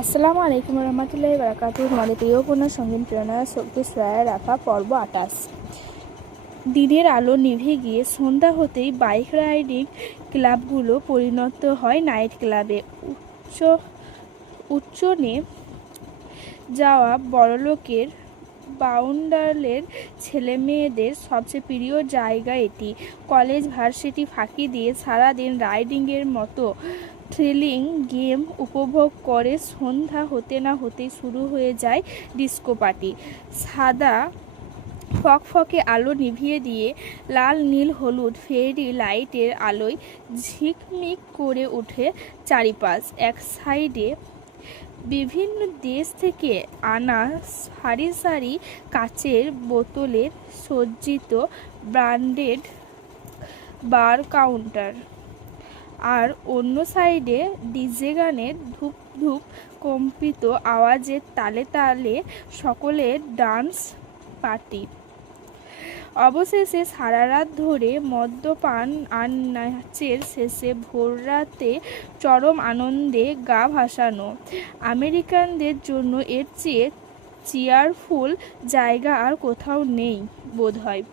আসসালামু আলাইকুম রহমতুল্লাহি বারাকাতুহু। তোমাদের প্রিয় উপন্যাস সঙ্গীত প্রেরণা শক্তি শ্রেয়া রাখা পর্ব 28। দিনের আলো নিভে গিয়ে সন্ধ্যা হতেই বাইক রাইডিং ক্লাবগুলো পরিণত হয় নাইট ক্লাবে। উচ্চনে যাওয়া বড়লোকের বাউন্ডারের ছেলেমেয়েদের সবচেয়ে প্রিয় জায়গা এটি। কলেজ ভার্সিটি ফাঁকি দিয়ে সারাদিন রাইডিংয়ের মতো থ্রিলিং গেম উপভোগ করে সন্ধ্যা হতে না হতেই শুরু হয়ে যায় ডিস্কো পার্টি। সাদা ফকফকে আলো নিভিয়ে দিয়ে লাল নীল হলুদ ফেরি লাইটের আলোয় ঝিকমিক করে ওঠে চারিপাশ। এক সাইডে বিভিন্ন দেশ থেকে আনা সারি সারি কাচের বোতলের সজ্জিত ব্র্যান্ডেড বার কাউন্টার, আর অন্য সাইডে ডিজে গানের ধূপ ধূপ কম্পিত আওয়াজের তালে তালে সকলের ডান্স পার্টি। অবশেষে সারা রাত ধরে মদ্যপান আর নাচের শেষে ভোররাতে চরম আনন্দে গা ভাসানো। আমেরিকানদের জন্য এর চেয়ে চিয়ারফুল জায়গা আর কোথাও নেই বোধহয়।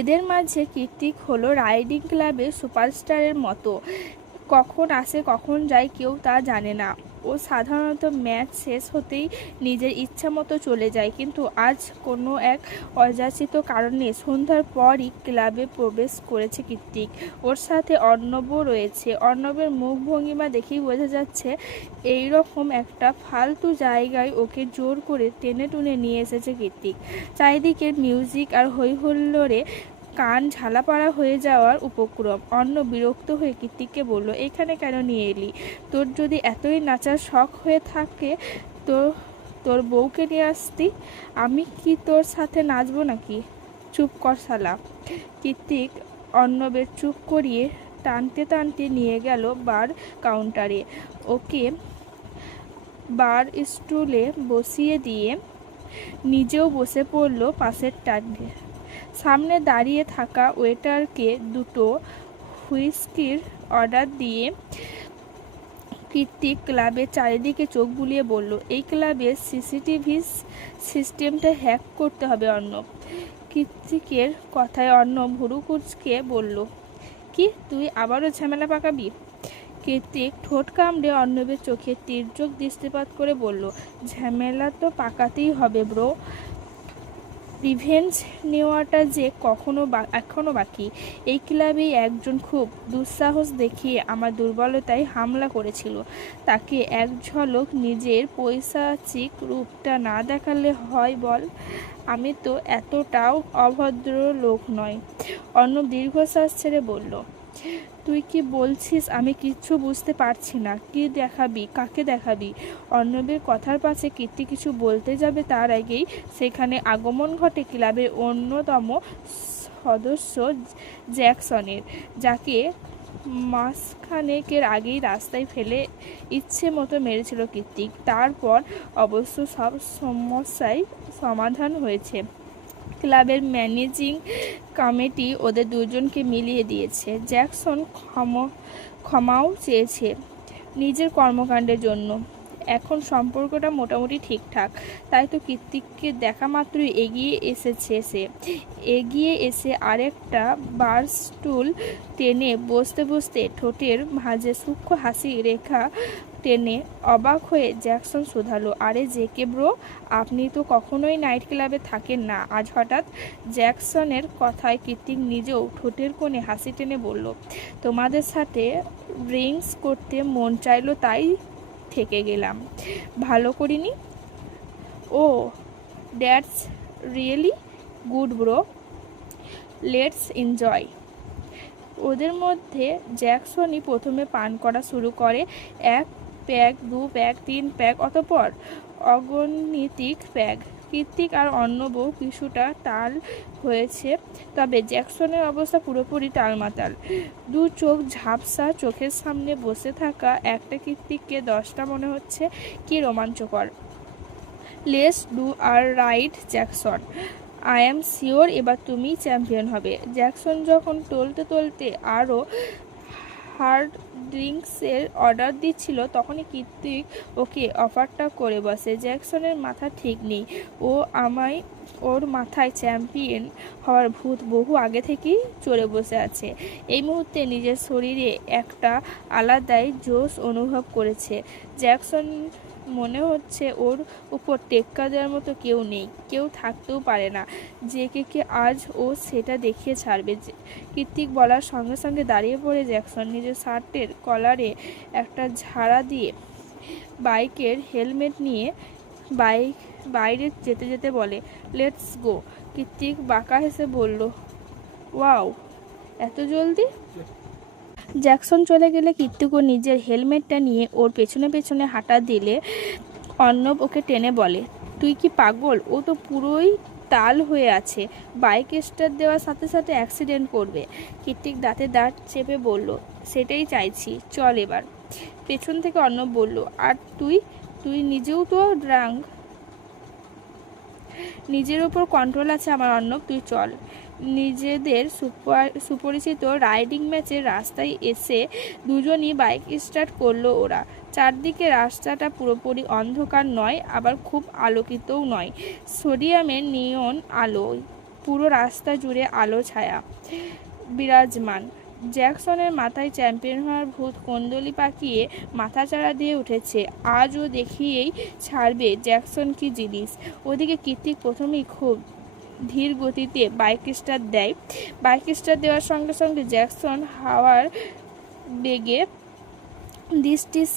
এদের মাঝে কীর্তিক হলো রাইডিং ক্লাবের সুপারস্টারের মতো। কখন আসে কখন যায় কেউ তা জানে না। ও সাধারণত ম্যাচ শেষ হতেই নিজের ইচ্ছা মতো চলে যায়, কিন্তু আজ কোনো এক অযাচিত কারণে সন্ধ্যার পরই ক্লাবে প্রবেশ করেছে কীর্তিক। ওর সাথে অর্ণবও রয়েছে। অর্ণবের মুখ ভঙ্গিমা দেখেই বোঝা যাচ্ছে এই রকম একটা ফালতু জায়গায় ওকে জোর করে টেনে টুনে নিয়ে এসেছে কীর্তিক। চারিদিকের মিউজিক আর হই হুল্লোড়ে কান ঝালাপাড়া হয়ে যাওয়ার উপক্রম। অর্ণব বিরক্ত হয়ে কীর্তিককে বলল, এখানে কেন নিয়ে এলি? তোর যদি এতই নাচার শখ হয়ে থাকে তো তোর বউকে নিয়ে আসতি। আমি কি তোর সাথে নাচবো নাকি? চুপ কর শালা। কীর্তিক অর্ণবের চুপ করিয়ে টানতে টানতে নিয়ে গেল বার কাউন্টারে। ওকে বার স্টুলে বসিয়ে দিয়ে নিজেও বসে পড়ল পাশের টানে। সামনে দাঁড়িয়ে থাকা ওয়েটারকে দুটো হুইস্কির অর্ডার দিয়ে কীর্তিক ক্লাবের চারিদিকে চোখ বুলিয়ে বলল, এই ক্লাবের সিসিটিভি সিস্টেমটা হ্যাক করতে হবে অর্ণব। কীর্তিকের কথায় অর্ণব ভুরু কুঁচকে বলল, কি তুই আবারও ঝামেলা পাকাবি? কীর্তিক ঠোঁট কামড়ে অর্ণবের চোখে তীর্যক দৃষ্টিপাত করে বলল, ঝামেলা তো পাকাতেই হবে ব্রো। রিভেঞ্জ নেওয়াটা যে এখনো বাকি। এই ক্লাবেই একজন খুব দুঃসাহস দেখিয়ে আমার দুর্বলতায় হামলা করেছিল। তাকে এক ঝলক নিজের পৈশাচিক রূপটা না দেখালে হয় বল? আমি তো এতটাও অভদ্র লোক নয়। অর্ণব দীর্ঘশ্বাস ছেড়ে বলল, তুই কি বলছিস আমি কিচ্ছু বুঝতে পারছি না। কি দেখাবি? কাকে দেখাবি? অর্ণবের কথার পাশে কীর্তি কিছু বলতে যাবে তার আগেই সেখানে আগমন ঘটে ক্লাবের অন্যতম সদস্য জ্যাকসনের, যাকে মাসখানেকের আগেই রাস্তায় ফেলে ইচ্ছে মতো মেরেছিল কীর্তিক। তারপর অবশ্য সব সমস্যাই সমাধান হয়েছে। ক্লাবের ম্যানেজিং কমিটি ওদের দুজনকে মিলিয়ে দিয়েছে। জ্যাকসন ক্ষমাও চেয়েছে নিজের কর্মকাণ্ডের জন্য। এখন সম্পর্কটা মোটামুটি ঠিকঠাক। তাই তো কীর্তিককে দেখা মাত্রই এগিয়ে এসে আরেকটা বার স্টুল টেনে বসতে বসতে ঠোঁটের ভাঁজে সূক্ষ্ম হাসি রেখা টেনে অবাক হয়ে জ্যাকসন শোধালো, আরে জেকে ব্রো, আপনি তো কখনোই নাইট ক্লাবে থাকেন না, আজ হঠাৎ? জ্যাকসনের কথায় কীর্তিক নিজেও ঠোঁটের কোণে হাসি টেনে বলল, তোমাদের সাথে ড্রিঙ্কস করতে মন চাইলো তাই থেকে গেলাম। ভালো করিনি? ও that's really good bro, let's enjoy. ওদের মধ্যে জ্যাকসনই প্রথমে পান করা শুরু করে। 1 প্যাক, 2 প্যাক, 3 প্যাক, অতঃপর অগণিতিক প্যাক। কীর্তিক আর অর্ণবও কিছুটা টাল হয়েছে, তবে জ্যাকসনের অবস্থা পুরোপুরি টালমাটাল। দু চোখ ঝাপসা, চোখের সামনে বসে থাকা একটা কীর্তিককে 10টা মনে হচ্ছে। কি রোমাঞ্চকর! Let's do a ride Jackson. I am sure এবার তুমিই চ্যাম্পিয়ন হবে। জ্যাকসন যখন টলতে টলতে আরও হার্ড ড্রিঙ্কসের অর্ডার দিচ্ছিল, তখনই কৃত্তিক ওকে অফারটা করে বসে। জ্যাকসনের মাথা ঠিক নেই, ওর মাথায় চ্যাম্পিয়ন হওয়ার ভূত বহু আগে থেকেই চড়ে বসে আছে। এই মুহূর্তে নিজের শরীরে একটা আলাদাই জোশ অনুভব করেছে জ্যাকসন। মনে হচ্ছে ওর উপর টেক্কা দেওয়ার মতো কেউ নেই, কেউ থাকতেও পারে না। কে আজ ও সেটা দেখিয়ে ছাড়বে। কৃত্তিক বলার সঙ্গে সঙ্গে দাঁড়িয়ে পড়ে জ্যাকসন। নিজের শার্টের কলারে একটা ঝাড়া দিয়ে বাইকের হেলমেট নিয়ে বাইরে যেতে যেতে বলে, লেটস গো। কৃত্তিক বাঁকা হেসে বলল, ওয়াও, এত জলদি? জ্যাকসন চলে গেলে কৃত্তিকও নিজের হেলমেটটা নিয়ে ওর পেছনে পেছনে হাঁটা দিলে অর্ণব ওকে টেনে বলে, তুই কি পাগল? ও তো পুরোই তাল হয়ে আছে, বাইক স্টার্ট দেওয়ার সাথে সাথে অ্যাক্সিডেন্ট করবে। কৃত্তিক দাঁতে দাঁত চেপে বলল, সেটাই চাইছি, চল এবার। পেছন থেকে অর্ণব বলল, আর তুই নিজেও তো ড্রাঙ্ক, নিজের ওপর কন্ট্রোল আছে আমার অর্ণব, তুই চল। নিজেদের সুপরিচিত রাইডিং ম্যাচের রাস্তায় এসে দুজনই বাইক স্টার্ট করলো ওরা। চারদিকে রাস্তাটা পুরোপুরি অন্ধকার নয়, আবার খুব আলোকিতও নয়। সোডিয়ামের নিয়ন আলোয় পুরো রাস্তা জুড়ে আলো ছায়া বিরাজমান। জ্যাকসনের মাথায় চ্যাম্পিয়ন হওয়ার ভূত কুণ্ডলি পাকিয়ে মাথাচাড়া দিয়ে উঠেছে। আজও দেখিয়েই ছাড়বে জ্যাকসন কি জিনিস। ওদিকে কৃত্তিক প্রথমেই খুব ধীর গতিতে বাইক স্টার্ট দেয়। বাইক স্টার্ট দেওয়ার সঙ্গে সঙ্গে জ্যাকসন হাওয়ার বেগে দৃষ্টির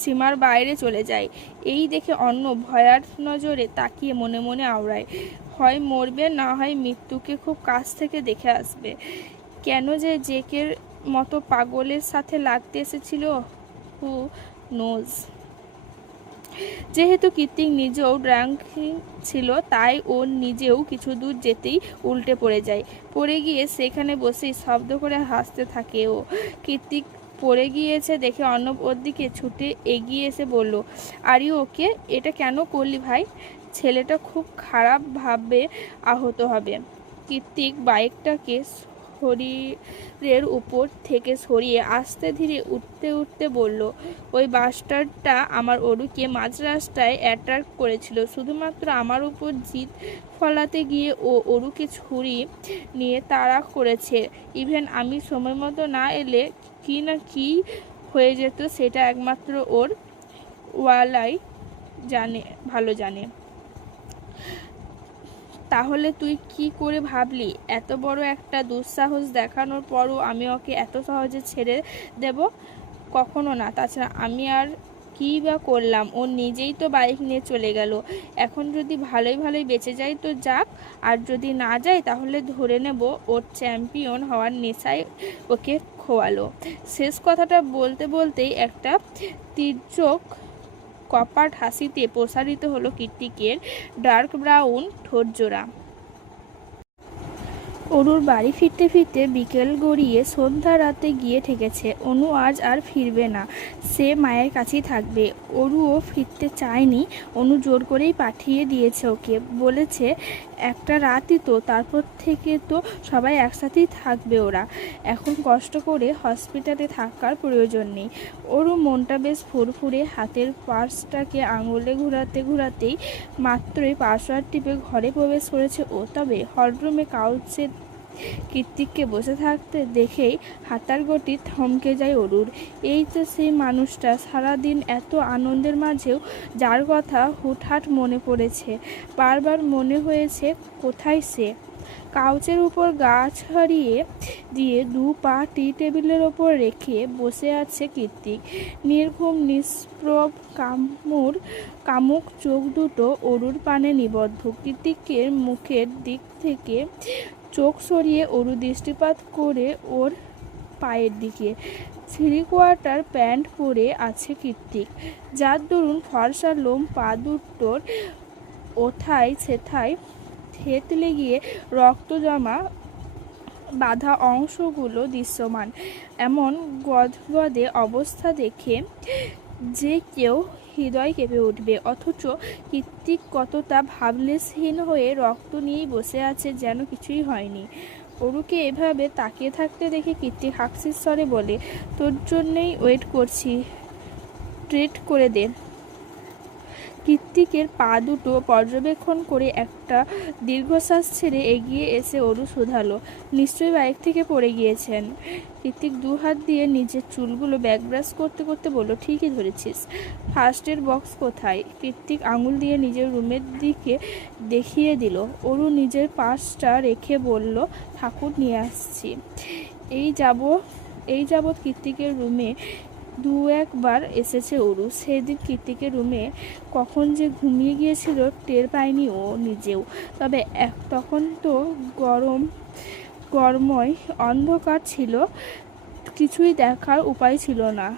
সীমার বাইরে চলে যায়। এই দেখে অন্য ভয়ার নজরে তাকিয়ে মনে মনে আওড়ায়, হয় মরবে, না হয় মৃত্যুকে খুব কাছ থেকে দেখে আসবে। কেন যে জেকের মতো পাগলের সাথে লাগতে এসেছিল, হু নোজ। যেহেতু কৃত্তিক নিজেও ড্রাঙ্কিং ছিল, তাই ও নিজেও কিছু দূর যেতেই উল্টে পড়ে যায়। পড়ে গিয়ে সেখানে বসেই শব্দ করে হাসতে থাকে ও। কৃত্তিক পড়ে গিয়েছে দেখে অর্ণব ওর দিকে ছুটে এগিয়ে এসে বলল, আর ইউ ওকে? এটা কেন করলি ভাই? ছেলেটা খুব খারাপভাবে আহত হবে। কৃত্তিক বাইকটাকে শরীরের উপর থেকে সরিয়ে আস্তে ধীরে উঠতে উঠতে বলল, ওই বাস্টারটা আমার অরুকে মাঝ রাস্তায় অ্যাটাক করেছিল। শুধুমাত্র আমার উপর জিদ ফলাতে গিয়ে ও অরুকে ছুরি নিয়ে তাড়া করেছে। ইভেন আমি সময় মতো না এলে কি না কি হয়ে যেত সেটা একমাত্র ওর ওয়ালাই ভালো জানে। তাহলে তুই কি করে ভাবলি এত বড় একটা দুঃসাহস দেখানোর পরও আমি ওকে এত সহজে ছেড়ে দেব? কখনো না। তাছাড়া আমি আর কী বা করলাম? ও নিজেই তো বাইক নিয়ে চলে গেল। এখন যদি ভালোই বেঁচে যায় তো যাক, আর যদি না যায় তাহলে ধরে নেব ওর চ্যাম্পিয়ন হওয়ার নেশায় ওকে খোয়ালো। শেষ কথাটা বলতে বলতেই একটা তীর্যক কপাট হাসিতে প্রসারিত হলো কৃত্তিকের ডার্ক ব্রাউন ঠোঁটজোড়া। অরুর বাড়ি ফিরতে ফিরতে বিকেল গড়িয়ে সন্ধ্যা রাতে গিয়ে ঠেকেছে। অনু আজ আর ফিরবে না, সে মায়ের কাছেই থাকবে। অরুও ফিরতে চায়নি, অনু জোর করেই পাঠিয়ে দিয়েছে ওকে। বলেছে একটা রাতই তো, তারপর থেকে তো সবাই একসাথেই থাকবে ওরা। এখন কষ্ট করে হসপিটালে থাকার প্রয়োজন নেই। অরু মনটা বেশ ফুরফুরে। হাতের পার্সটাকে আঙুলে ঘোরাতেই মাত্রই পাসওয়ার্ড টিপে ঘরে প্রবেশ করেছে ও। তবে হলরুমে কাউচে কৃত্তিককে বসে থাকতে দেখেই হাতার গতি থমকে যায় অরুর। এই তো সেই মানুষটা, সারাদিন এত আনন্দের মাঝেও যার কথা হুটহাট মনে পড়েছে। বারবার মনে হয়েছে কোথায় সে। কাউচের উপর গা ছড়িয়ে দিয়ে দু পা টি টেবিলের ওপর রেখে বসে আছে কৃত্তিক। নির্ঘুম নিষ্প্রভ কামুক চোখ দুটো অরুর পানে নিবদ্ধ। কৃত্তিকের মুখের দিক থেকে চোখ সরিয়ে অরু দৃষ্টিপাত করে ওর পায়ের দিকে। 3 কোয়ার্টার প্যান্ট পরে আছে কৃত্তিক, যার দরুন ফর্সা লোম পা দুটোর ওথায় সেথায় থেতলে গিয়ে রক্ত জমা বাঁধা অংশগুলো দৃশ্যমান। এমন গদগদে অবস্থা দেখে যে কেউ হৃদয় কেঁপে উঠবে। অথচ কৃত্তিক কতটা ভাবলেশহীন হয়ে রক্ত নিয়েই বসে আছে, যেন কিছুই হয়নি। অরুকে এভাবে তাকিয়ে থাকতে দেখে কীর্তি হাসির স্বরে বলে, তোর জন্যেই ওয়েট করছি, ট্রিট করে দে। কীর্তিকের পা দুটো পর্যবেক্ষণ করে একটা দীর্ঘশ্বাস ছেড়ে এগিয়ে এসে অরু শুধালো, নিশ্চয়ই বাইক থেকে পড়ে গিয়েছেন। কীর্তিক দু হাত দিয়ে নিজের চুলগুলো ব্যাকব্রাশ করতে করতে বলল, ঠিকই ধরেছিস। ফার্স্ট এড বক্স কোথায়? কীর্তিক আঙুল দিয়ে নিজের রুমের দিকে দেখিয়ে দিল। অরু নিজের পাশটা রেখে বলল, ঠাকুর নিয়ে আসছি। এই যাবৎ কীর্তিকের রুমে দু একবার এসেছে অরু। সেদিন কীর্তিকের রুমে কখন যে ঘুমিয়ে গিয়েছিল টের পায়নি ও নিজেও। তবে তখন তো গরময় অন্ধকার ছিল, কিছুই দেখার উপায় ছিল না।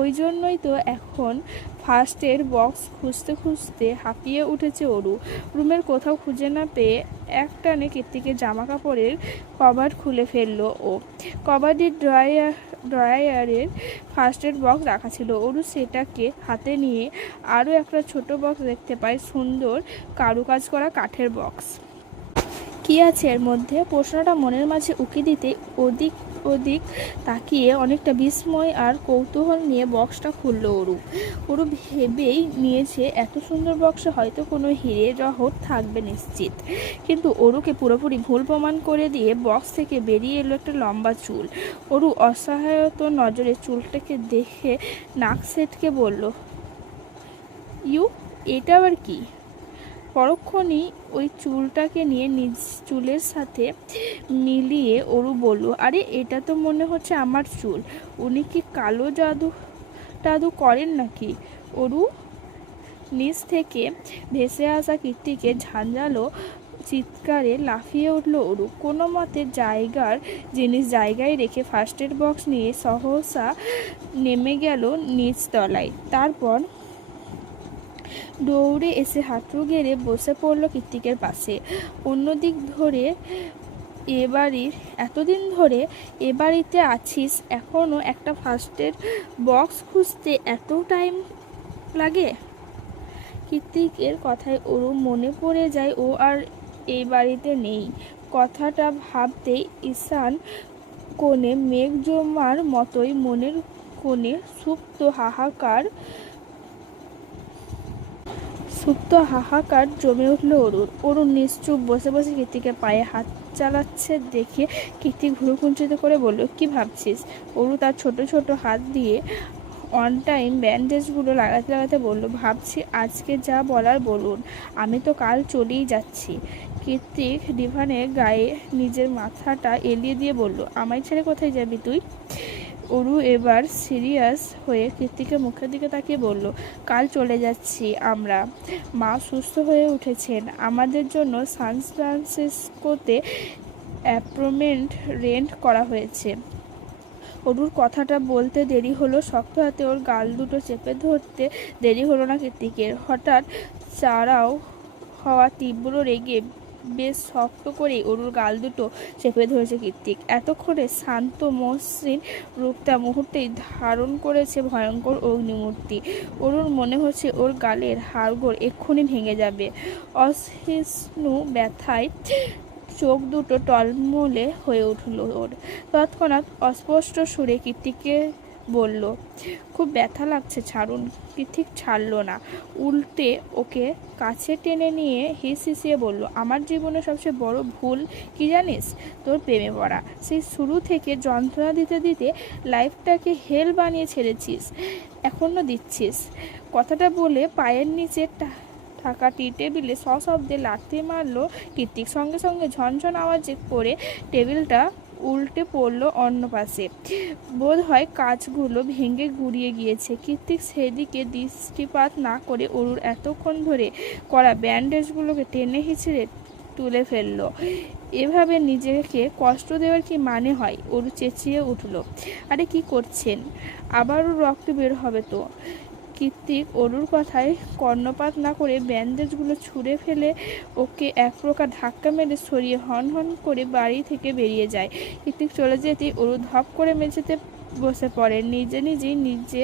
ওই জন্যই তো এখন ফার্স্ট এড বক্স খুঁজতে খুঁজতে হাঁপিয়ে উঠেছে অরু। রুমের কোথাও খুঁজে না পেয়ে একটানে কীর্তিকের জামা কাপড়ের কভার খুলে ফেললো ও। কভারের ড্রয়ারের ফার্স্ট এড বক্স রাখা ছিল। অরু সেটাকে হাতে নিয়ে আরও একটা ছোট বক্স দেখতে পায়, সুন্দর কারুকাজ করা কাঠের বক্স। কী আছে এর মধ্যে? প্রশ্নটা মনের মাঝে উকি দিতে ওদিক তাকিয়ে অনেকটা বিস্ময় আর কৌতূহল নিয়ে বক্সটা খুলল অরু ভেবেই নিয়েছে এত সুন্দর বক্সে হয়তো কোনো হিরে জহর থাকবে নিশ্চিত। কিন্তু অরুকে পুরোপুরি ভুল প্রমাণ করে দিয়ে বক্স থেকে বেরিয়ে এলো একটা লম্বা চুল। অরু অসহায়ত নজরে চুলটাকে দেখে নাক সেটকে বলল, এটা আবার কি? পরক্ষণেই ওই চুলটাকে নিয়ে নিজ চুলের সাথে মিলিয়ে অরু বলল, আরে এটা তো মনে হচ্ছে আমার চুল। উনি কি কালো টাদু করেন নাকি? অরু নিচ থেকে ভেসে আসা কীর্তিকে ঝাঁঝালো চিৎকারে লাফিয়ে উঠল অরু। কোনো মতে জিনিস জায়গায় রেখে ফার্স্ট এড বক্স নিয়ে সহসা নেমে গেল নিচ তলায়। তারপর দৌড়ে এসে হাঁটু গেড়ে বসে পড়ল কীর্তিকের পাশে। এতদিন ধরে এ বাড়িতে আছিস, এখনও একটা ফার্স্ট এড বক্স খুঁজতে এত টাইম লাগে? কীর্তিকের কথায় ওরও মনে পড়ে যায় ও আর এই বাড়িতে নেই। কথাটা ভাবতেই ঈশান কোণে মেঘ জমার মতোই মনের কোণে সুপ্ত হাহাকার জমে উঠল অরুর। অরুণ নিশ্চুপ বসে বসে কীর্তিকের পায়ে হাত চালাচ্ছে দেখে কীর্তি ভ্রুকুঞ্চিত করে বলল, কি ভাবছিস? অরু তার ছোট ছোট হাত দিয়ে অন টাইম ব্যান্ডেজগুলো লাগাতে লাগাতে বলল, ভাবছি আজকে যা বলার বলুন, আমি তো কাল চলেই যাচ্ছি। কীর্তিক ডিভানের গায়ে নিজের মাথাটা এলিয়ে দিয়ে বলল, আমায় ছেড়ে কোথায় যাবি তুই? অরু এবার সিরিয়াস হয়ে কীর্তিকের মুখের দিকে তাকিয়ে বলল, কাল চলে যাচ্ছি আমরা। মা সুস্থ হয়ে উঠেছেন। আমাদের জন্য সান ফ্রান্সিসকোতে অ্যাপার্টমেন্ট রেন্ট করা হয়েছে। অরুর কথাটা বলতে দেরি হলো, শক্ত হাতে ওর গাল দুটো চেপে ধরতে দেরি হলো না কীর্তিকের। হঠাৎ চাড়াও হওয়া তীব্র রেগে বেশ শক্ত করেই অরুর গাল দুটো চেপে ধরেছে কীর্তিক। এতক্ষণে শান্ত মসৃণ রূপটা মুহূর্তেই ধারণ করেছে ভয়ঙ্কর অগ্নিমূর্তি। অরুর মনে হচ্ছে ওর গালের হাড়গোড় এক্ষুনি ভেঙে যাবে। অসহিষ্ণু ব্যথায় চোখ দুটো টলমলে হয়ে উঠল ওর। তৎক্ষণাৎ অস্পষ্ট সুরে কীর্তিকে বলল, খুব ব্যথা লাগছে, ছাড়ুন। কীর্তিক ছাড়ল না, উল্টে ওকে কাছে টেনে নিয়ে হিসিয়ে বলল, আমার জীবনে সবচেয়ে বড় ভুল কি জানিস? তোর প্রেমে পড়া। সেই শুরু থেকে যন্ত্রণা দিতে দিতে লাইফটাকে হেল বানিয়ে ছেড়েছিস, এখনও দিচ্ছিস। কথাটা বলে পায়ের নিচে থাকা টি টেবিলে সশব্দে লাথি মারল কীর্তিক। সঙ্গে সঙ্গে ঝনঝন আওয়াজে করে টেবিলটা উল্টে পড়ল অন্য পাশে। বোধ হয় কাঁচগুলো ভেঙে গুঁড়িয়ে গিয়েছে। কীর্তিক সেদিকে দৃষ্টিপাত না করে অরুর এতক্ষণ ধরে করা ব্যান্ডেজগুলোকে টেনে হিঁচড়ে তুলে ফেলল। এভাবে নিজেকে কষ্ট দেওয়ার কি মানে হয়? অরু চেঁচিয়ে উঠল, আরে কি করছেন? আবারও রক্ত বের হবে তো। কীর্তিক অরুর কথায় কর্ণপাত না করে ব্যান্ডেজগুলো ছুঁড়ে ফেলে ওকে এক প্রকার ধাক্কা মেরে সরিয়ে হন হন করে বাড়ি থেকে বেরিয়ে যায়। কীর্তিক চলে যেতেই অরু ধপ করে মেঝেতে বসে পড়ে, নিজে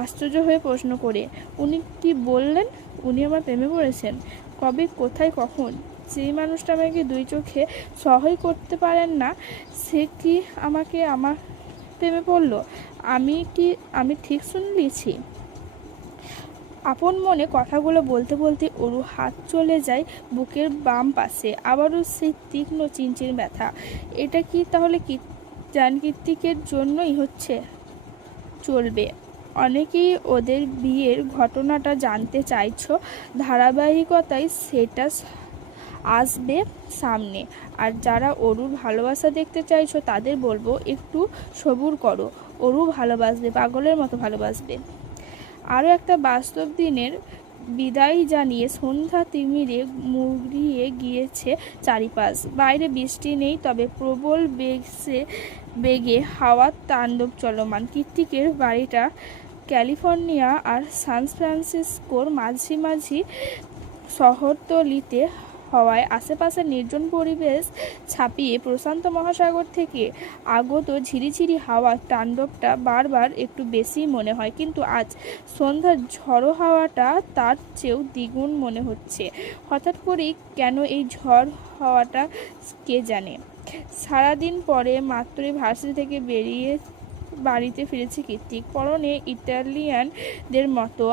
আশ্চর্য হয়ে প্রশ্ন করে, উনি কি বললেন? উনি আমার প্রেমে পড়েছেন? কবে, কোথায়, কখন? যেই মানুষটা আমাকে দুই চোখে সহই করতে পারেন না, সে কি আমাকে আমার প্রেমে পড়লো? আমি ঠিক শুনলিছি? আপন মনে কথাগুলো বলতে বলতে অরু হাত চলে যায় বুকের বাম পাশে। আবারও সেই তীক্ষ্ণ চিনচিন ব্যথা। এটা কি তাহলে কৃত্তিকের জন্যই হচ্ছে? চলবে। অনেকেই ওদের বিয়ের ঘটনাটা জানতে চাইছো, ধারাবাহিকতায় সেটা আসবে সামনে। আর যারা অরুর ভালোবাসা দেখতে চাইছো তাদের বলবো একটু সবুর করো। অরু ভালোবাসবে, পাগলের মতো ভালোবাসবে। আরও একটা বাস্তব দিনের বিদায় জানিয়ে সন্ধ্যা তিমিরে মুড়িয়ে গিয়েছে চারিপাশ। বাইরে বৃষ্টি নেই, তবে প্রবল বেগে হাওয়ার তাণ্ডব চলমান। কৃত্তিকের বাড়িটা ক্যালিফোর্নিয়া আর সান ফ্রান্সিসকোর মাঝামাঝি শহরতলিতে হওয়ায় আশেপাশের নির্জন পরিবেশ ছাপিয়ে প্রশান্ত মহাসাগর থেকে আগত ঝিরিঝিরি হাওয়ার তাণ্ডবটা বারবার একটু বেশি মনে হয়। কিন্তু আজ সন্ধ্যার ঝড়ো হাওয়াটা তার চেয়েও দ্বিগুণ মনে হচ্ছে। হঠাৎ করেই কেন এই ঝড় হাওয়াটা কে জানে। সারাদিন পরে মাত্রই ভার্সিটি থেকে বেরিয়ে বাড়িতে ফিরেছে কৃত্তিক। পরনে ইটালিয়ানদের মতো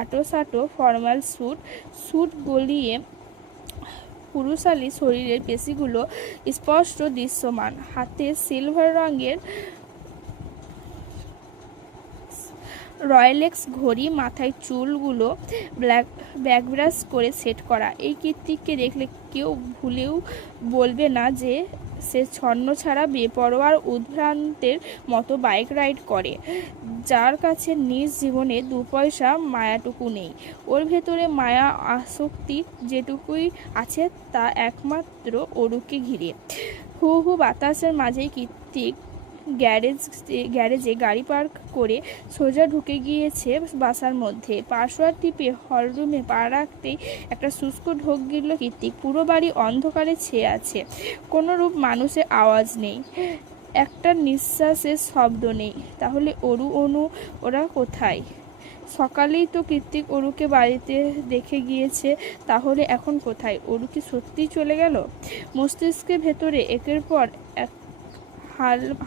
আটোসাটো ফর্মাল স্যুট গলিয়ে পুরুষালী শরীরের পেশিগুলো স্পষ্ট দৃশ্যমান। হাতে সিলভার রঙের রয়েলেক্স ঘড়ি, মাথায় চুলগুলো ব্যাকব্রাশ করে সেট করা। এই কৃত্তিককে দেখলে কেউ ভুলেও বলবে না যে সে ছন্ন ছাড়া বেপরোয়ার উদ্ভ্রান্তের মতো বাইক রাইড করে, যার কাছে নিজ জীবনে দু পয়সা মায়াটুকু নেই। ওর ভেতরে মায়া আসক্তি যেটুকুই আছে তা একমাত্র অরুকে ঘিরে। হু হু বাতাসের মাঝেই কৃত্তিক গ্যারেজে গাড়ি পার্ক করে সোজা ঢুকে গিয়েছে বাসার মধ্যে। পাসওয়ার্ড টিপে হলরুমে পা রাখতেই একটা শুষ্ক ঢোক গিলল কৃত্তিক। পুরো বাড়ি অন্ধকারে ছেয়ে আছে। কোনোরূপ মানুষের আওয়াজ নেই, একটা নিঃশ্বাসের শব্দ নেই। তাহলে অরু, অনু ওরা কোথায়? সকালেই তো কৃত্তিক অরুকে বাড়িতে দেখে গিয়েছে, তাহলে এখন কোথায়? অরু কি সত্যিই চলে গেল? মস্তিষ্কের ভেতরে একের পর এক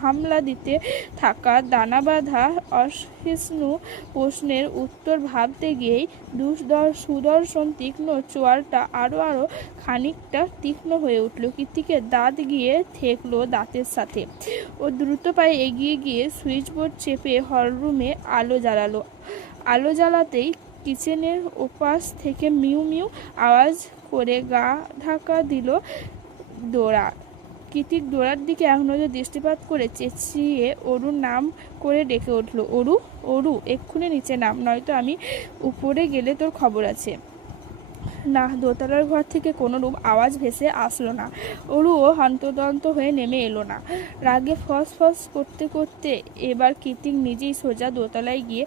হামলা দিতে থাকা দানাবাঁধা অসহিষ্ণু প্রশ্নের উত্তর ভাবতে গিয়েই সুদর্শন তীক্ষ্ণ চোয়ালটা আরও খানিকটা তীক্ষ্ণ হয়ে উঠল। কৃত্তিকের দাঁত গিয়ে ঠেকলো দাঁতের সাথে। ও দ্রুত পায়ে এগিয়ে গিয়ে সুইচবোর্ড চেপে হলরুমে আলো জ্বালাতেই কিচেনের ওপাশ থেকে মিউ মিউ আওয়াজ করে গা ঢাকা দিল ডোরা। কৃত্তিক ডোরার দিকে এক নজর দৃষ্টিপাত করে চেঁচিয়ে অরুর নাম করে ডেকে উঠল, অরু, অরু, এক্ষুনি নিচে নাম, নয়তো আমি উপরে গেলে তোর খবর আছে। না, দোতলার ঘর থেকে কোনোরূপ আওয়াজ ভেসে আসলো না। অরুও হন্তদন্ত হয়ে নেমে এলো না। রাগে ফস করতে করতে এবার কৃত্তিক নিজেই সোজা দোতলায় গিয়ে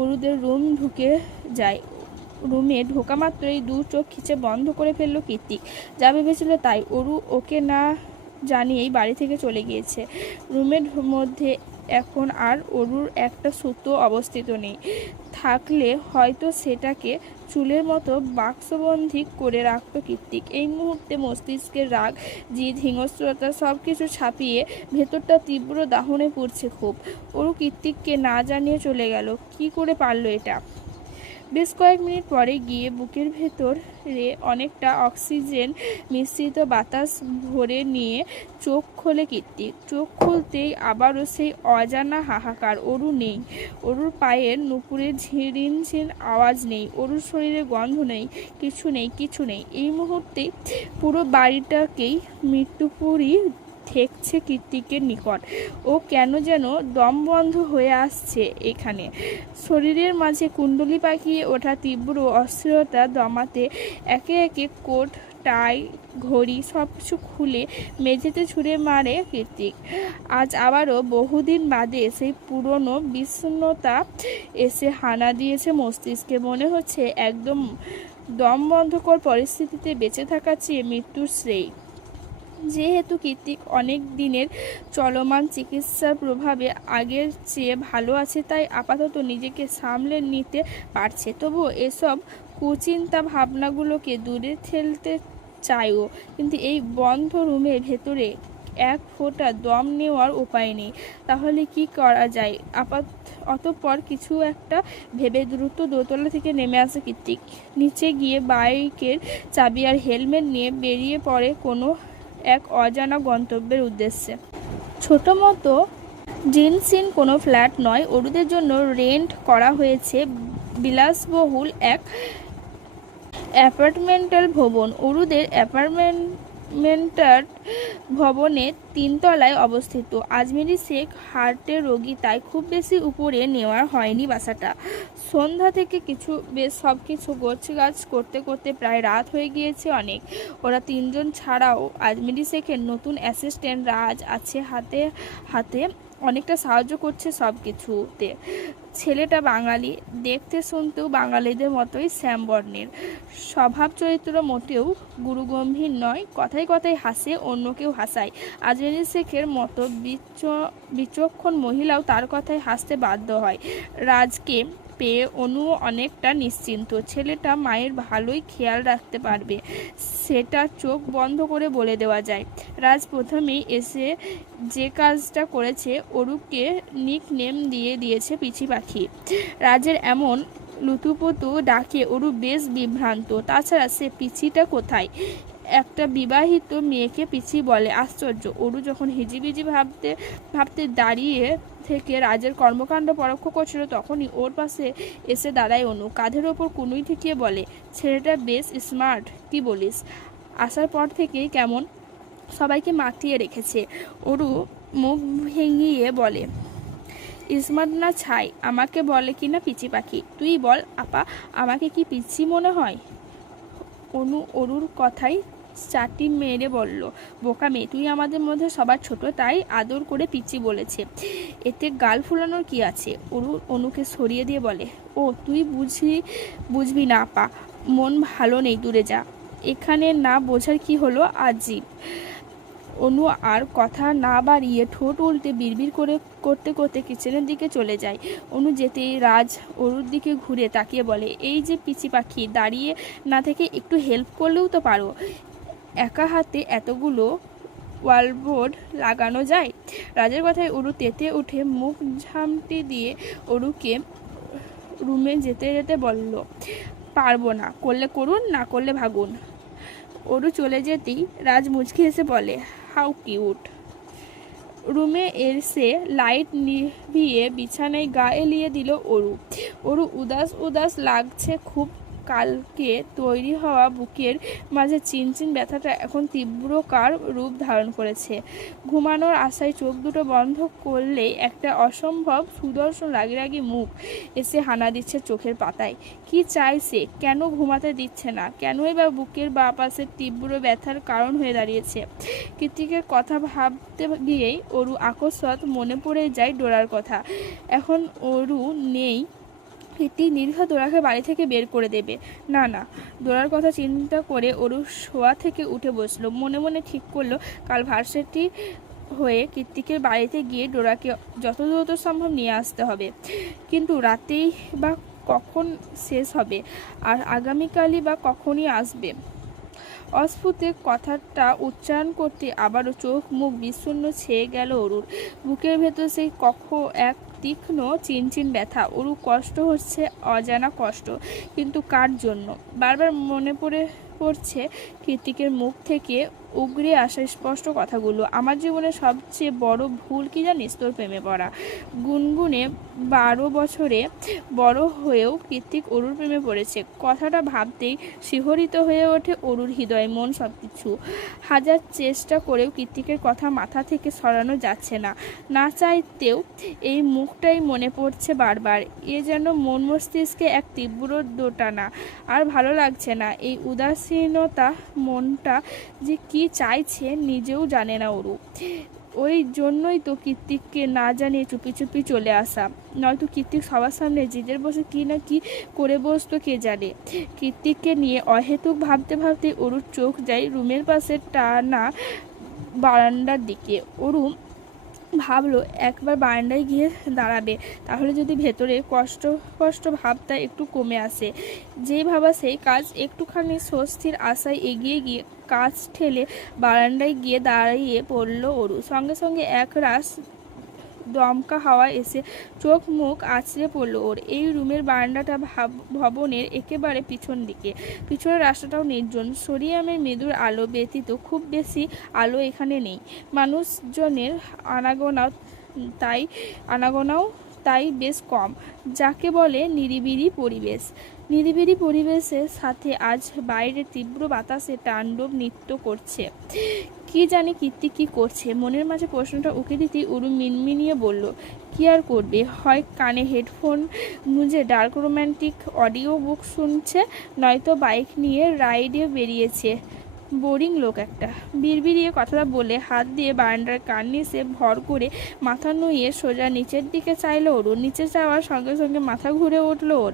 অরুদের রুম ঢুকে যায়। রুমে ঢোকা মাত্রই দু চোখ খিচে বন্ধ করে ফেললো কৃত্তিক। যা ভেবেছিল তাই। অরু ওকে না জানিয়েই বাড়ি থেকে চলে গিয়েছে। রুমের মধ্যে এখন আর অরুর একটা সুতো অবস্থিত নেই। থাকলে হয়তো সেটাকে চুলের মতো বাক্সবন্দী করে রাখত কৃত্তিক। এই মুহূর্তে মস্তিষ্কের রাগ, জিদ, হিংস্রতা সব কিছু ছাপিয়ে ভেতরটা তীব্র দাহনে পুড়ছে খুব। অরু কৃত্তিককে না জানিয়ে চলে গেল। কি করে পারলো এটা? বেশ কয়েক মিনিট পরে গিয়ে বুকের ভেতরে অনেকটা অক্সিজেন মিশ্রিত বাতাস ভরে নিয়ে চোখ খোলে কৃত্তিক। চোখ খুলতেই আবারও সেই অজানা হাহাকার। অরু নেই। অরুর পায়ের নুপুরে ঝিরিনঝিন আওয়াজ নেই। অরুর শরীরে গন্ধ নেই, কিছু নেই। এই মুহূর্তে পুরো বাড়িটাকেই মৃত্যুপুরী ঠেকছে কৃত্তিকের নিকট। ও কেন যেন দম বন্ধ হয়ে আসছে এখানে। শরীরের মাঝে কুণ্ডলি পাকিয়ে ওঠা তীব্র অস্থিরতা দমাতে একে একে কোট, টাই, ঘড়ি সব কিছু খুলে মেঝেতে ছুঁড়ে মারে কৃত্তিক। আজ আবারও বহুদিন বাদে সেই পুরনো বিষণ্ণতা এসে হানা দিয়েছে মস্তিষ্কে। মনে হচ্ছে একদম দম বন্ধকর পরিস্থিতিতে বেঁচে থাকার চেয়ে মৃত্যুর শ্রেয়। যেহেতু কৃত্তিক অনেক দিনের চলমান চিকিৎসার প্রভাবে আগের চেয়ে ভালো আছে, তাই আপাতত নিজেকে সামলে নিতে পারছে। তবুও এসব কুচিন্তা ভাবনাগুলোকে দূরে ঠেলতে চাইও, কিন্তু এই বন্ধ রুমের ভেতরে এক ফোঁটা দম নেওয়ার উপায় নেই। তাহলে কি করা যায়? অতঃপর কিছু একটা ভেবে দ্রুত দোতলা থেকে নেমে আসে কৃত্তিক। নিচে গিয়ে বাইকের চাবি আর হেলমেট নিয়ে বেরিয়ে পড়ে কোনো এক অজানা গন্তব্যের উদ্দেশ্যে। ছোট মতো জিনসিন কোনো ফ্ল্যাট নয়, অরুদের জন্য রেন্ট করা হয়েছে বিলাসবহুল এক অ্যাপার্টমেন্টাল ভবন। অরুদের অ্যাপার্টমেন্টাল ভবনের 3 তলায় অবস্থিত। আজমেরি শেখ হার্টের রোগী, তাই খুব বেশি উপরে নেওয়া হয়নি বাসাটা। সন্ধ্যা থেকে সব কিছু গোছগাছ করতে করতে প্রায় রাত হয়ে গিয়েছে অনেক। ওরা 3 জন ছাড়াও আজমেরি শেখের নতুন অ্যাসিস্ট্যান্ট রাজ আছে হাতে হাতে, অনেকটা সাহায্য করছে সব কিছুতে। ছেলেটা বাঙালি, দেখতে শুনতেও বাঙালিদের মতোই শ্যামবর্ণের। স্বভাব চরিত্র মোটেও গুরুগম্ভীর নয়, কথায় কথায় হাসে, অন্যকেও হাসায়। আজমেরি শেখের মতো বিচক্ষণ মহিলাও তার কথায় হাসতে বাধ্য হয়। রাজকে পেয়ে অনুও অনেকটা নিশ্চিন্ত। ছেলেটা মায়ের ভালোই খেয়াল রাখতে পারবে, সেটা চোখ বন্ধ করে বলে দেওয়া যায়। রাজ প্রথমেই এসে যে কাজটা করেছে, অরুকে নিকনেম দিয়ে দিয়েছে পিচি পাখি। রাজের এমন লুতুপুতু ডাকে অরু বেশ বিভ্রান্ত। তাছাড়া সে পিচিটা কোথায়? একটা বিবাহিত মেয়েকে পিচি বলে, আশ্চর্য। অরু যখন হিজিবিজি ভাবতে ভাবতে দাঁড়িয়ে থেকে রাজের কর্মকাণ্ড পরোক্ষ করছিল, তখনই ওর পাশে এসে দাঁড়ায় অনু। কাঁধের ওপর কুনুই ঠেকিয়ে বলে, ছেলেটা বেশ স্মার্ট, কি বলিস? আসার পর থেকেই কেমন সবাইকে মাতিয়ে রেখেছে। অরু মুখ ভেঙিয়ে বলে, স্মার্ট না ছাই, আমাকে বলে কিনা পিচি পাখি। তুই বল আপা, আমাকে কি পিচি মনে হয়? অনু অরুর কথাই চাটি মেরে বলল, বোকা মেয়ে, তুই আমাদের মধ্যে সবার ছোট, তাই আদর করে পিচি বলেছে। এতে গাল ফুলানোর কি আছে? অরু অনুকে সরিয়ে দিয়ে বলে, ও তুই বুঝবি না আপা, মন ভালো নেই, দূরে যা। এখানে না বোঝার কি হলো? আজীব। অনু আর কথা না বাড়িয়ে ঠোঁট উল্টে বিড়বিড় করতে করতে কিচেনের দিকে চলে যায়। অনু যেতেই রাজ অরুর দিকে ঘুরে তাকিয়ে বলে, এই যে পিচি পাখি, দাঁড়িয়ে না থেকে একটু হেল্প করলেও তো পারো। একা হাতে এতগুলো ওয়ালবোর্ড লাগানো যায়? রাজের কথায় অরু তেতে উঠে মুখ ঝামটি দিয়ে অরুকে রুমে যেতে যেতে বলল, পারবো না, করলে করুন, না করলে ভাগুন। অরু চলে যেতেই রাজ মুচকি হেসে বলে, হাউ কিউট। রুমে এসে লাইট নিভিয়ে বিছানায় গা এলিয়ে দিল অরু। অরু উদাস উদাস লাগছে খুব। কালকে তৈরি হওয়া বুকের মাঝে চিনচিন ব্যথাটা এখন তীব্রকার রূপ ধারণ করেছে। ঘুমানোর আশায় চোখ দুটো বন্ধ করলেই একটা অসম্ভব সুদর্শন রাগি মুখ এসে হানা দিচ্ছে চোখের পাতায়। কি চাইছে? কেন ঘুমাতে দিচ্ছে না? কেনই বা বুকের বাঁ পাশের তীব্র ব্যথার কারণ হয়ে দাঁড়িয়েছে? কৃতিকের কথা ভাবতে গিয়েই অরু আকস্মাৎ মনে পড়ে যায় ডোরার কথা। এখন অরু নেই, কৃতিক নির্ঘাত ডোরাকে বাড়ি থেকে বের করে দেবে। না, ডোরার কথা চিন্তা করে অরু শোয়া থেকে উঠে বসলো। মনে মনে ঠিক করলো কাল ভার্সিটি হয়ে কৃতিকের বাড়িতে গিয়ে ডোরাকে যত দ্রুত সম্ভব নিয়ে আসতে হবে। কিন্তু রাতেই বা কখন শেষ হবে, আর আগামীকালই বা কখনই আসবে? অস্ফুটে কথাটা উচ্চারণ করতে আবারও চোখ মুখ বিচ্ছিন্ন ছেয়ে গেল অরুর। বুকের ভেতর সেই এক তীক্ষ্ণ চিনচিন ব্যথা। অরু কষ্ট হচ্ছে, অজানা কষ্ট, কিন্তু কার জন্য? বারবার মনে পড়ছে কৃতিকের মুখ থেকে উগরে আসা স্পষ্ট কথাগুলো, আমার জীবনের সবচেয়ে বড় ভুল কি জানিস? তোর প্রেমে পড়া। গুনগুনে 12 বছরে বড় হয়েও কৃতিক অরুর প্রেমে পড়েছে। কথাটা ভাবতেই শিহরিত হয়ে ওঠে অরুর হৃদয়, মন, সবকিছু। হাজার চেষ্টা করেও কৃতিকের কথা মাথা থেকে সরানো যাচ্ছে না। না চাইতেও এই মুখটাই মনে পড়ছে বারবার। এ যেন মন মস্তিষ্কে এক তীব্র দোটানা। আর ভালো লাগছে না। এই উদাসীনতা, মনটা যে কি চাইছে নিজেও জানে না অরু। ওই জন্যই তো কৃতিককে না জানিয়ে চুপি চুপি চলে আসা। নয়তো কৃতিক সবার সামনে জিদের বসে কি না কি করে বসতো কে জানে। কৃতিককে নিয়ে অহেতুক ভাবতে ভাবতে অরুর চোখ যায় রুমের পাশে টানা বারান্দার দিকে। অরু ভাবলো একবার বারান্দায় গিয়ে দাঁড়াবে, তাহলে যদি ভেতরে কষ্ট কষ্ট ভাবটা একটু কমে আসে। যেই ভাবা সেই কাজ, একটুখানি স্বস্তির আশায় এগিয়ে গিয়ে কাজ ঠেলে বারান্দায় গিয়ে দাঁড়িয়ে পড়ল অরু। সঙ্গে সঙ্গে এক রাস দমকা হাওয়া এসে চোখ মুখ আছড়ে পড়লো ওর। এই রুমের বারান্দাটা ভবনের একেবারে পিছন দিকে, পিছনের রাস্তাটাও নির্জন। সোডিয়ামের মৃদুর আলো ব্যতীত খুব বেশি আলো এখানে নেই। মানুষজনের আনাগোনাও তাই বেশ কম, যাকে বলে নিরিবিলি পরিবেশ। নিরিবিলি পরিবেশের সাথে আজ বাইরে তীব্র বাতাসে তাণ্ডব নৃত্য করছে। কি জানি কীর্তি কি করছে, মনের মাঝে প্রশ্নটা উঁকে দিতেই উরু মিনমিনিয়ে বলল, কি আর করবে, হয় কানে হেডফোন গুঁজে ডার্ক রোম্যান্টিক অডিও বুক শুনছে, নয়তো বাইক নিয়ে রাইডে বেরিয়েছে। বোরিং লোক একটা। বিড়বিড়িয়ে কথাটা বলে হাত দিয়ে বারান্দার কার্নিসে ভর করে মাথা নুইয়ে সোজা নিচের দিকে চাইলো ওর। নিচে যাওয়ার সঙ্গে সঙ্গে মাথা ঘুরে উঠল ওর।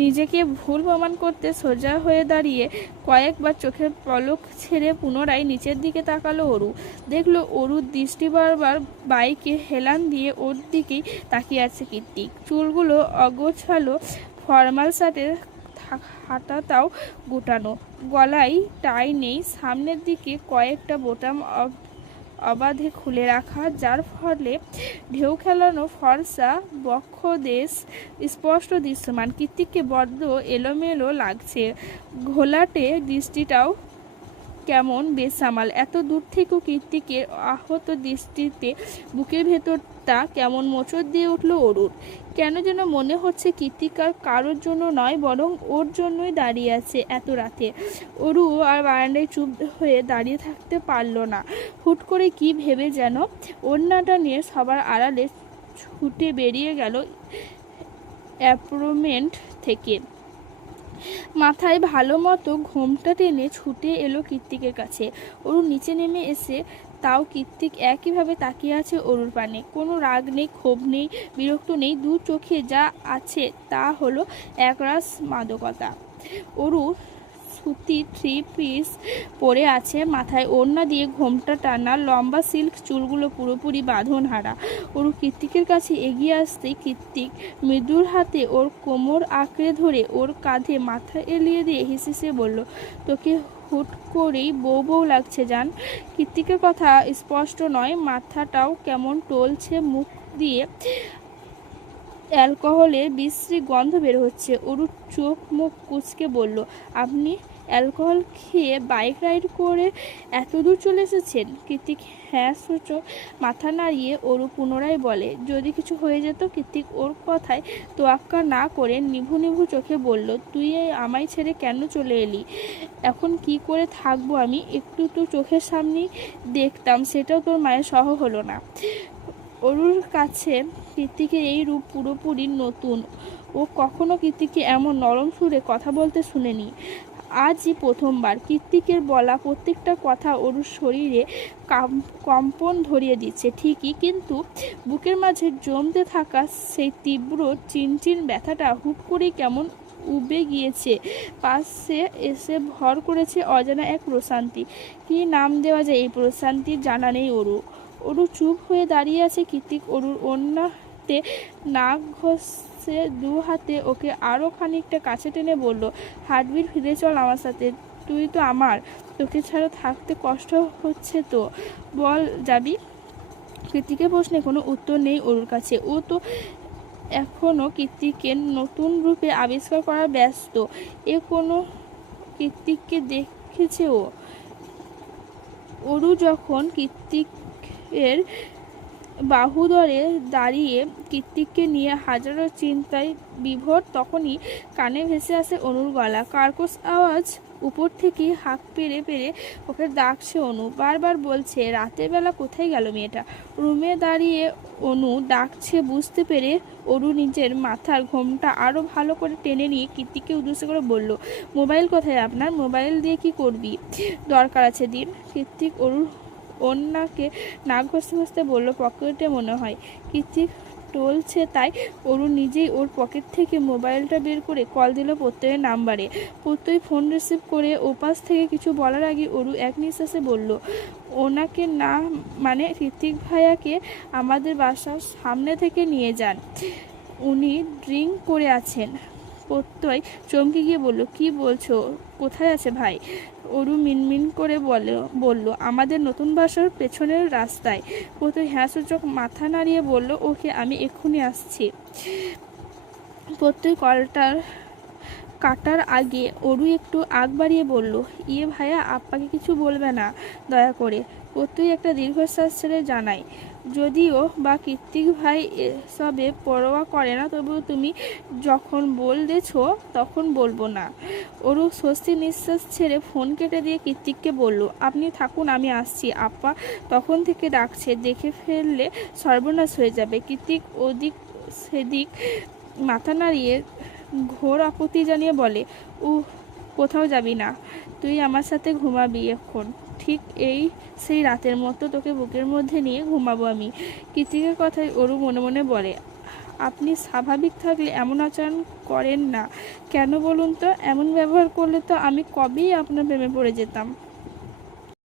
নিজেকে ভুল প্রমাণ করতে সোজা হয়ে দাঁড়িয়ে কয়েকবার চোখের পলক ছেড়ে পুনরায় নিচের দিকে তাকালো অরু। দেখলো অরুর দৃষ্টি বারবার বাইকে হেলান দিয়ে ওর দিকেই তাকিয়ে আছে কীর্তি। চুলগুলো অগোছালো, ফর্মাল শার্টের হাতাটাও গুটানো, গলায় টাই নেই, সামনের দিকে কয়েকটা বোতাম অবাধে খুলে রাখা, যার ফলে ঢেউ খেলানো ফর্সা বক্ষদেশ স্পষ্ট দৃশ্যমান। কীর্তিকে বড্ড এলোমেলো লাগছে, ঘোলাটে দৃষ্টিটাও কেমন বেসামাল। এত দূর থেকেও কীর্তিকের আহত দৃষ্টিতে বুকের ভেতরটা কেমন মোচড় দিয়ে উঠল অরুর। কেন যেন মনে হচ্ছে কীর্তিকার কারোর জন্য নয়, বরং ওর জন্যই দাঁড়িয়ে আছে এত রাতে। অরু আর বারান্দায় চুপ হয়ে দাঁড়িয়ে থাকতে পারল না। হুট করে কি ভেবে যেন ওড়নাটা নিয়ে সবার আড়ালে ছুটে বেরিয়ে গেল অ্যাপার্টমেন্ট থেকে। মাথায় ভালো মতো ঘোমটা টেনে ছুটে এলো কীর্তিকের কাছে। অরু নিচে নেমে এসে তাও কীর্তিক একইভাবে তাকিয়ে আছে অরুর পানে। কোনো রাগ নেই, ক্ষোভ নেই, বিরক্ত নেই, দু চোখে যা আছে তা হলো একরাশ মাদকতা। অরু সুতি থ্রি পিস পরে আছে, মাথায় ওড়না দিয়ে ঘোমটা টানা, লম্বা সিল্ক চুলগুলো পুরোপুরি বাঁধন হারা। অরু কীর্তিকের কাছে এগিয়ে আসতেই কীর্তিক মৃদুর হাতে ওর কোমর আঁকড়ে ধরে ওর কাঁধে মাথা এলিয়ে দিয়ে হেসে বলল, তোকে হুট করেই বউ বউ লাগছে জান। কীর্তিকের কথা স্পষ্ট নয়, মাথাটাও কেমন টলছে, মুখ দিয়ে অ্যালকোহলের বিশ্রী গন্ধ বের হচ্ছে। অরু চোখ মুখ কুঁচকে বলল, আপনি অ্যালকোহল খেয়ে বাইক রাইড করে এত দূর চলে এসেছেন? কীর্তিক হ্যাঁ সূচক মাথা নাড়িয়ে অরু পুনরায় বলে, যদি কিছু হয়ে যেত। কীর্তিক ওর কথায় তোয়াক্কা না করে নিভু নিভু চোখে বলল, তুই আমায় ছেড়ে কেন চলে এলি? এখন কি করে থাকবো আমি? একটু তো চোখের সামনেই দেখতাম, সেটাও তোর মায়ের সহ হলো না। অরুর কাছে কীর্তিকের এই রূপ পুরোপুরি নতুন। ও কখনো কীর্তিকে এমন নরম সুরে কথা বলতে শুনেনি। আজই প্রথমবার। কীর্তিকের বলা প্রত্যেকটা কথা অরুর শরীরে কম্পন ধরিয়ে দিচ্ছে ঠিকই, কিন্তু বুকের মাঝে জমতে থাকা সেই তীব্র চিনচিন ব্যথাটা হুট করেই কেমন উবে গিয়েছে, পাশে এসে ভর করেছে অজানা এক প্রশান্তি। কী নাম দেওয়া যায় এই প্রশান্তির জানা নেই অরু। অরু চুপ হয়ে দাঁড়িয়ে আছে। কীর্তিক অরুর ওড়নাতে নাক ঘষে দু হাতে ওকে আরও খানিকটা কাছে টেনে বলল, হার্টবিট ফিরে চল আমার সাথে, তুই তো আমার, তোকে ছাড়া থাকতে কষ্ট হচ্ছে তো, বল যাবি? কীর্তিকের প্রশ্নে কোনো উত্তর নেই অরুর কাছে। ও তো এখনও কীর্তিকের নতুন রূপে আবিষ্কার করা ব্যস্ত। এ কোনো কীর্তিককে দেখেছে ও? অরু যখন কীর্তিকের বাহুদরে দাঁড়িয়ে কীর্তিককে নিয়ে হাজারো চিন্তায় বিভোর, তখনই কানে ভেসে আসে অনুর গলা। কার্কশ আওয়াজ উপর থেকে হাঁক পেরে পেরে ওকে ডাকছে অনু। বারবার বলছে, রাতের বেলা কোথায় গেল মেয়েটা? রুমে দাঁড়িয়ে অনু ডাকছে বুঝতে পেরে অরু নিজের মাথার ঘোমটা আরও ভালো করে টেনে নিয়ে কীর্তিককে উদ্দেশ্য করে বলল, মোবাইল কোথায় আপনার? মোবাইল দিয়ে কি করবি? দরকার আছে দিন। কীর্তিক অরুর ওড়নাকে নাক ঘষতে ঘষতে বলল, পকেটে মনে হয়। কীর্তিক টলছে তাই অরু নিজেই ওর পকেট থেকে মোবাইলটা বের করে কল দিল প্রত্যয়ের নাম্বারে। প্রত্যয় ফোন রিসিভ করে ওপাশ থেকে কিছু বলার আগে অরু এক নিঃশ্বাসে বলল, ওনাকে না মানে ঋত্বিক ভাইয়াকে আমাদের বাসার সামনে থেকে নিয়ে যান, উনি ড্রিঙ্ক করে আছেন। প্রত্যয় চমকে গিয়ে বলল, কি বলছো, কোথায় আছে ভাই? অরু মিনমিন করে বলল আমাদের নতুন বাসার পেছনের রাস্তায়। প্রত্যয় হ্যাঁসূচক মাথা নাড়িয়ে বলল, ওকে, আমি এক্ষুনি আসছি। প্রত্যয় কলটার কাটার আগে অরু একটু আগ বাড়িয়ে বলল, ইয়ে ভাইয়া, আপ্পাকে কিছু বলবে না দয়া করে। প্রত্যয় একটা দীর্ঘশ্বাস ছেড়ে জানায়, যদিও বা কৃত্তিক ভাই এসবে পরোয়া করে না, তবু তুমি যখন বলতেছ তখন বলবো না। অরু স্বস্তি নিঃশ্বাস ছেড়ে ফোন কেটে দিয়ে কৃত্তিককে বলল, আপনি থাকুন, আমি আসছি। আপা তখন থেকে ডাকছে, দেখে ফেললে সর্বনাশ হয়ে যাবে। কৃত্তিক ওদিক সেদিক মাথা নাড়িয়ে ঘোর আপত্তি জানিয়ে বলে, কোথাও যাবি না, তুই আমার সাথে ঘুমাবি এখন। ঠিক সেই রাতের মতো তোকে বুকের মধ্যে নিয়ে ঘুমাবো আমি। কৃতিকের কথায় অরু মনে মনে বলে, আপনি স্বাভাবিক থাকলে এমন আচরণ করেন না কেন বলুন তো? এমন ব্যবহার করলে তো আমি কবেই আপনার প্রেমে পড়ে যেতাম।